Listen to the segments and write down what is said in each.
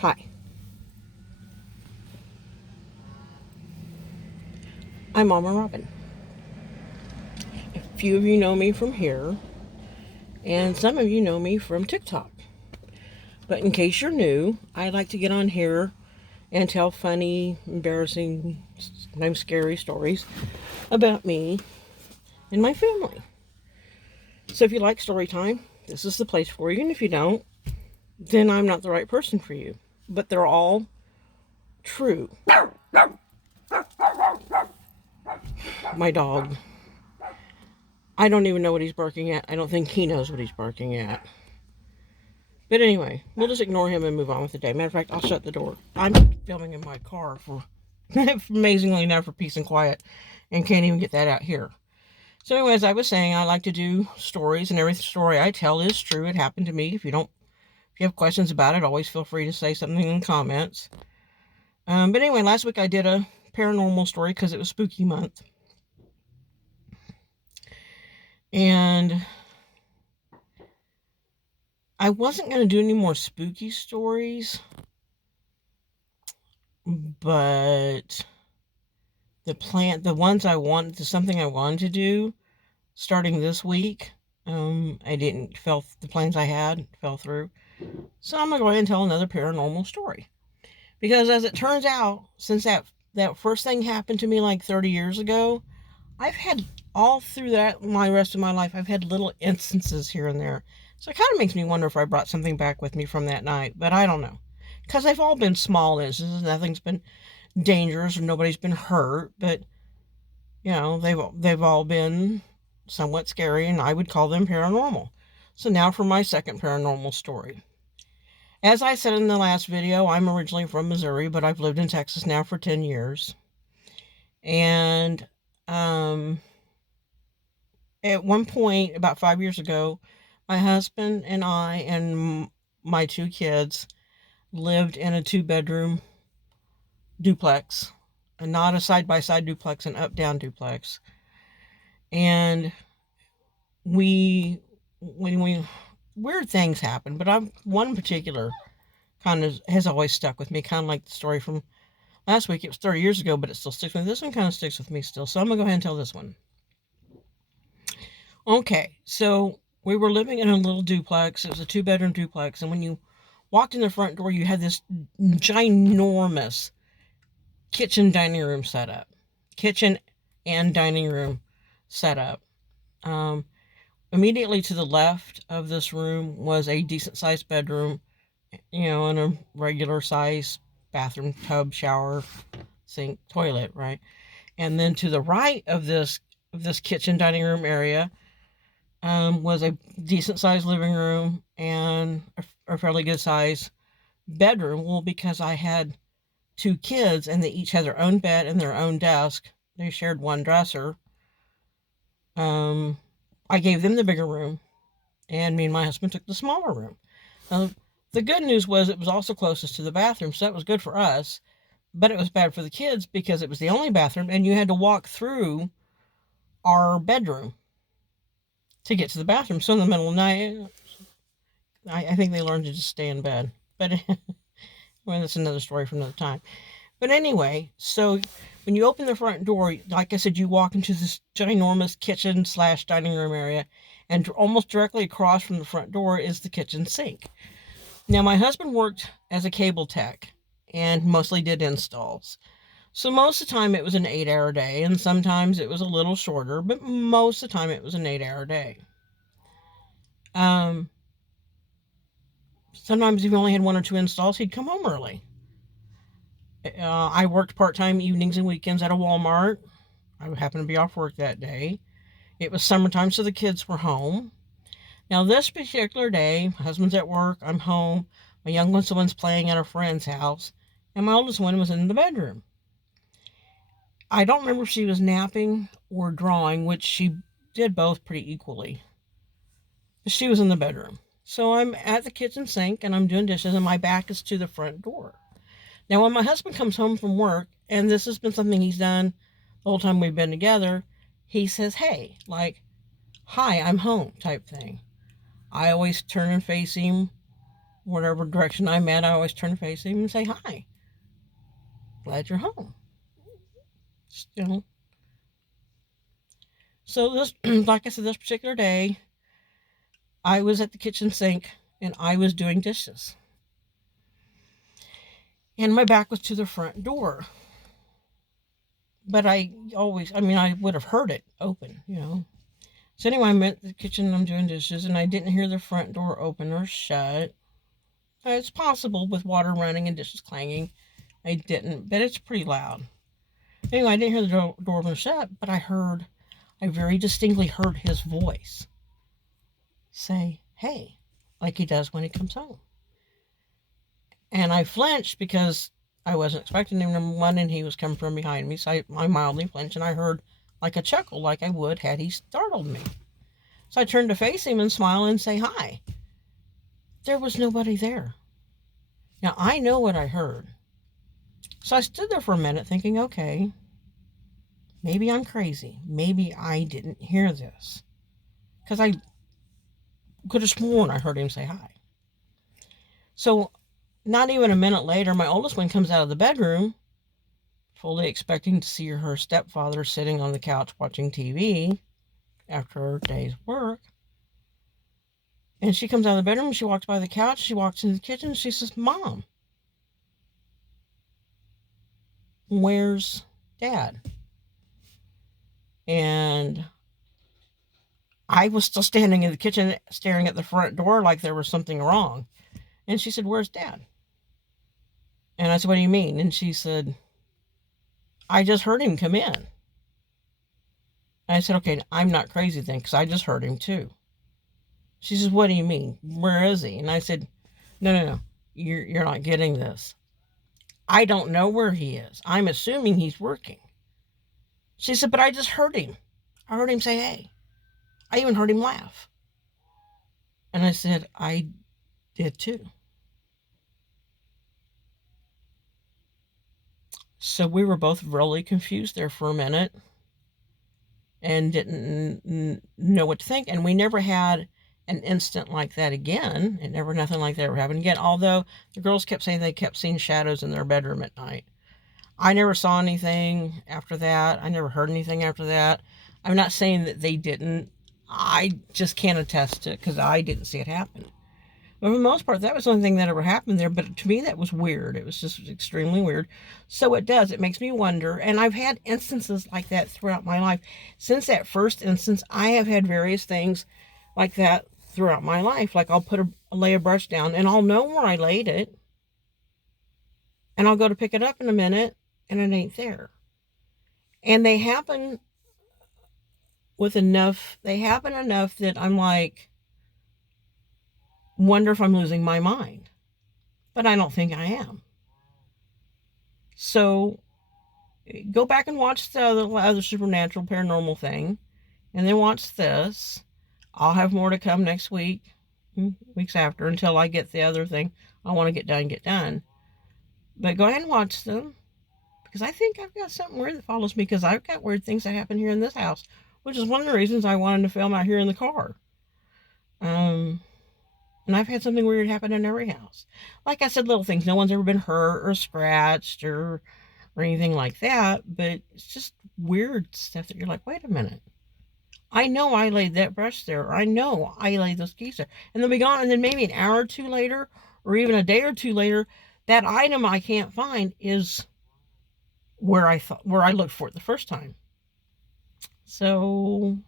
Hi, I'm Mama Robin. A few of you know me from here, and some of you know me from TikTok. But in case you're new, I like to get on here and tell funny, embarrassing, sometimes scary stories about me and my family. So if you like story time, this is the place for you, and if you don't, then I'm not the right person for you. But they're all true. My dog. I don't even know what he's barking at. I don't think he knows what he's barking at. But anyway, we'll just ignore him and move on with the day. Matter of fact, I'll shut the door. I'm filming in my car for amazingly enough for peace and quiet, and can't even get that out here. So, anyway, as I was saying, I like to do stories, and every story I tell is true. It happened to me. If you have questions about it, always feel free to say something in the comments. But anyway, last week I did a paranormal story because it was spooky month, and I wasn't going to do any more spooky stories, but the ones I wanted, something I wanted to do starting this week, the plans I had fell through. So I'm going to go ahead and tell another paranormal story. Because as it turns out, since that first thing happened to me like 30 years ago, I've had all through my rest of my life, I've had little instances here and there. So it kind of makes me wonder if I brought something back with me from that night, but I don't know. Because they've all been small instances, nothing's been dangerous or nobody's been hurt, but they've all been somewhat scary, and I would call them paranormal. So now for my second paranormal story. As I said in the last video, I'm originally from Missouri, but I've lived in Texas now for 10 years. And at one point, about 5 years ago, my husband and I and my two kids lived in a 2-bedroom duplex, and not a side-by-side duplex, an up-down duplex. And we when we weird things happen, but one in particular kind of has always stuck with me, kind of like the story from last week. It was 30 years ago, but it still sticks with me. This one kind of sticks with me still, so I'm gonna go ahead and tell this one. Okay, so we were living in a little duplex. It was a 2-bedroom duplex, and when you walked in the front door, you had this ginormous kitchen dining room setup. Kitchen and dining room setup. Um, Immediately to the left of this room was a decent sized bedroom, and a regular size bathroom, tub, shower, sink, toilet, right? And then to the right of this kitchen dining room area was a decent sized living room and a fairly good size bedroom. Well, because I had two kids and they each had their own bed and their own desk, they shared one dresser. I gave them the bigger room, and me and my husband took the smaller room. Now, the good news was it was also closest to the bathroom, so that was good for us, but it was bad for the kids because it was the only bathroom, and you had to walk through our bedroom to get to the bathroom. So in the middle of the night, I think they learned to just stay in bed. But well, that's another story for another time. But anyway, so when you open the front door, like I said, you walk into this ginormous kitchen slash dining room area, and almost directly across from the front door is the kitchen sink. Now, my husband worked as a cable tech and mostly did installs. So most of the time it was an 8-hour day, and sometimes it was a little shorter, but most of the time it was an 8-hour day. Um, Sometimes if he only had one or two installs, he'd come home early. I worked part-time evenings and weekends at a Walmart. I happened to be off work that day. It was summertime, so the kids were home. Now, this particular day, my husband's at work, I'm home, my youngest one's playing at a friend's house, and my oldest one was in the bedroom. I don't remember if she was napping or drawing, which she did both pretty equally. But she was in the bedroom. So I'm at the kitchen sink and I'm doing dishes, and my back is to the front door. Now, when my husband comes home from work, and this has been something he's done the whole time we've been together, he says, hey, like, hi, I'm home type thing. I always turn and face him whatever direction I'm at, I always turn to face him and say, hi, glad you're home. Still. So this, like I said, this particular day, I was at the kitchen sink and I was doing dishes. And my back was to the front door. But I would have heard it open, So anyway, I'm at the kitchen, I'm doing dishes, and I didn't hear the front door open or shut. It's possible with water running and dishes clanging. I didn't, but it's pretty loud. Anyway, I didn't hear the door open or shut, but I very distinctly heard his voice say, hey, like he does when he comes home. And I flinched because I wasn't expecting him, number one, and he was coming from behind me. So I mildly flinched, and I heard like a chuckle, like I would had he startled me. So I turned to face him and smile and say hi. There was nobody there. Now, I know what I heard. So I stood there for a minute thinking, okay, maybe I'm crazy. Maybe I didn't hear this. Because I could have sworn I heard him say hi. So not even a minute later, my oldest one comes out of the bedroom, fully expecting to see her stepfather sitting on the couch watching TV after her day's work. And she comes out of the bedroom, she walks by the couch, she walks into the kitchen, she says, Mom, where's Dad? And I was still standing in the kitchen staring at the front door like there was something wrong. And she said, where's Dad? And I said, what do you mean? And she said, I just heard him come in. And I said, okay, I'm not crazy then, because I just heard him too. She says, what do you mean? Where is he? And I said, no, you're not getting this. I don't know where he is. I'm assuming he's working. She said, but I just heard him. I heard him say, hey. I even heard him laugh. And I said, I did too. So we were both really confused there for a minute and didn't know what to think. And we never had an instant like that again. And never nothing like that ever happened again. Although the girls kept saying they kept seeing shadows in their bedroom at night. I never saw anything after that. I never heard anything after that. I'm not saying that they didn't. I just can't attest to it because I didn't see it happen. But for the most part, that was the only thing that ever happened there. But to me, that was weird. It was just extremely weird. So it makes me wonder. And I've had instances like that throughout my life. Since that first instance, I have had various things like that throughout my life. Like I'll lay a brush down and I'll know where I laid it. And I'll go to pick it up in a minute and it ain't there. And they happen enough that I'm like, wonder if I'm losing my mind. But I don't think I am. So go back and watch the other supernatural paranormal thing, and then watch this. I'll have more to come next week, weeks after, until I get the other thing I want to get done. But go ahead and watch them, because I think I've got something weird that follows me, because I've got weird things that happen here in this house, which is one of the reasons I wanted to film out here in the car. And I've had something weird happen in every house. Like I said, little things. No one's ever been hurt or scratched or anything like that. But it's just weird stuff that you're like, wait a minute. I know I laid that brush there. Or I know I laid those keys there. And they'll be gone. And then maybe an hour or two later, or even a day or two later, that item I can't find is where I looked for it the first time. So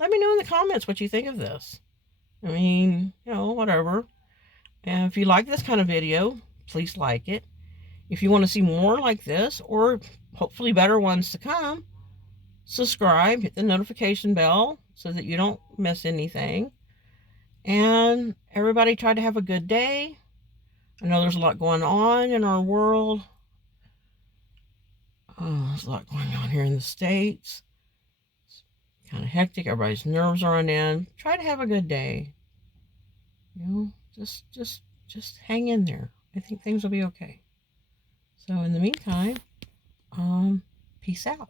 let me know in the comments what you think of this. I mean, whatever. And if you like this kind of video, please like it. If you want to see more like this, or hopefully better ones to come, subscribe, hit the notification bell so that you don't miss anything. And everybody try to have a good day. I know there's a lot going on in our world. There's a lot going on here in the States. It's kind of hectic. Everybody's nerves are on end. Try to have a good day. Just hang in there. I think things will be okay. So in the meantime, peace out.